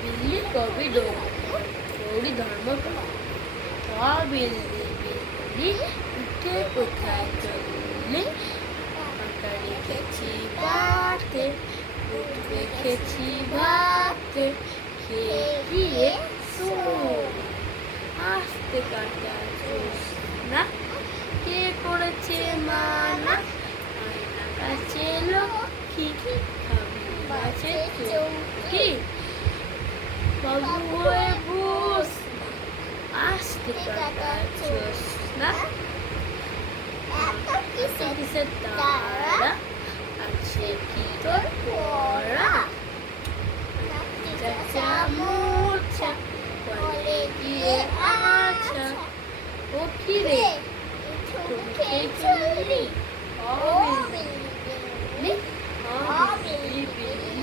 বিল্লি কবি গৌরী ধর্ম বিল্লি বিল্লি উঠে কোথায় চললে আটা রেখেছি ভাতে দুধ রেখেছি ভাতে খেয়ে গিয়ে আস্তে কাটা না কে করেছে মানা আয়না কাছে লক্ষ্মী গাছে চৌকি বাবু হয়ে বস আস্তে কাটা না কিসের তারা আছে কি তোর পড়া চাচা মোর্চা বলে গিয়ে আচ্ছা ও কি রে চোখে চললি ও বিল্লি বিল্লি